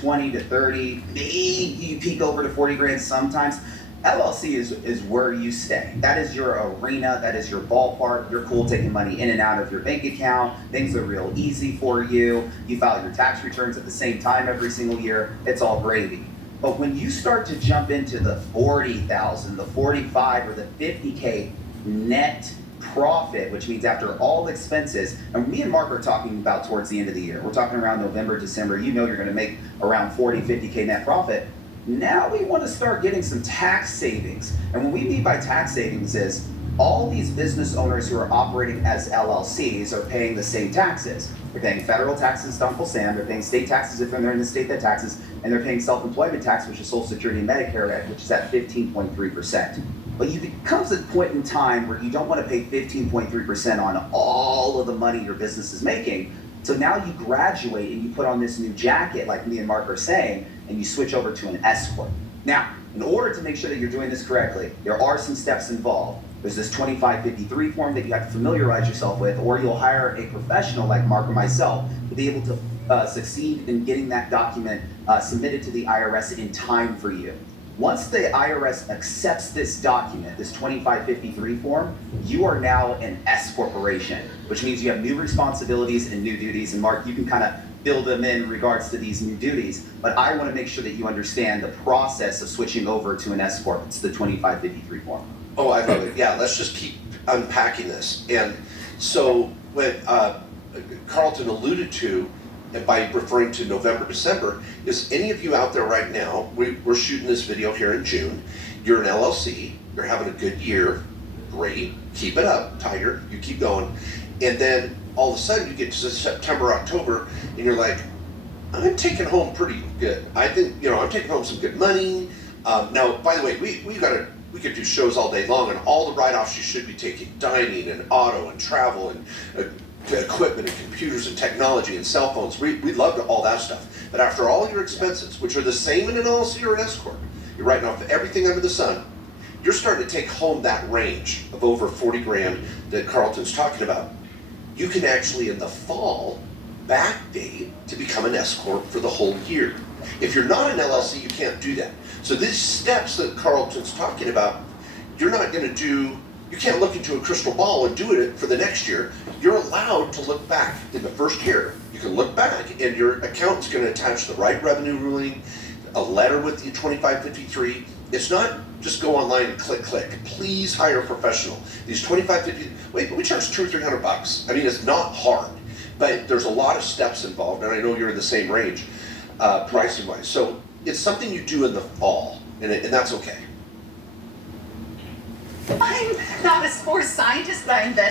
20 to 30, maybe you peak over to 40 grand sometimes. LLC is where you stay. That is your arena, that is your ballpark. You're cool taking money in and out of your bank account. Things are real easy for you. You file your tax returns at the same time every single year. It's all gravy. But when you start to jump into the 40,000, the 45 or the 50K net profit, which means after all expenses, and me and Mark are talking about towards the end of the year, we're talking around November, December, you know you're gonna make around 40, 50K net profit. Now we want to start getting some tax savings. And what we mean by tax savings is all these business owners who are operating as LLCs are paying the same taxes. They're paying federal taxes to Uncle Sam, they're paying state taxes if they're in the state that taxes, and they're paying self-employment tax, which is Social Security and Medicare, which is at 15.3%. But it comes a point in time where you don't want to pay 15.3% on all of the money your business is making. So now you graduate and you put on this new jacket, like me and Mark are saying, and you switch over to an S Corp. Now, in order to make sure that you're doing this correctly, there are some steps involved. There's this 2553 form that you have to familiarize yourself with, or you'll hire a professional like Mark or myself to be able to succeed in getting that document submitted to the IRS in time for you. Once the IRS accepts this document, this 2553 form, you are now an S corporation, which means you have new responsibilities and new duties. And Mark, you can kind of build them in regards to these new duties, but I want to make sure that you understand the process of switching over to an S corp. It's the 2553 form. Oh, I love it. Yeah, let's just keep unpacking this. And so what Carlton alluded to, and by referring to November, December, is any of you out there right now, we're shooting this video here in June, you're an LLC, you're having a good year, great, keep it up, Tiger, you keep going, and then all of a sudden you get to September, October, and you're like, I'm taking home pretty good. I think, I'm taking home some good money. Now, by the way, we could do shows all day long, and all the write-offs you should be taking, dining and auto and travel and equipment and computers and technology and cell phones. We'd love to all that stuff. But after all your expenses, which are the same in an LLC or an S Corp, you're writing off everything under the sun, you're starting to take home that range of over 40 grand that Carlton's talking about. You can actually in the fall backdate to become an S Corp for the whole year. If you're not an LLC, you can't do that. So these steps that Carlton's talking about, you're not going to do. You can't look into a crystal ball and do it for the next year. You're allowed to look back in the first year. You can look back and your accountant's going to attach the right revenue ruling, a letter with the 2553. It's not just go online and click. Please hire a professional. These 2553, wait, we charge $200 or $300. I mean, it's not hard, but there's a lot of steps involved, and I know you're in the same range, pricing wise. So it's something you do in the fall, and that's okay. I'm not a sports scientist, but I invent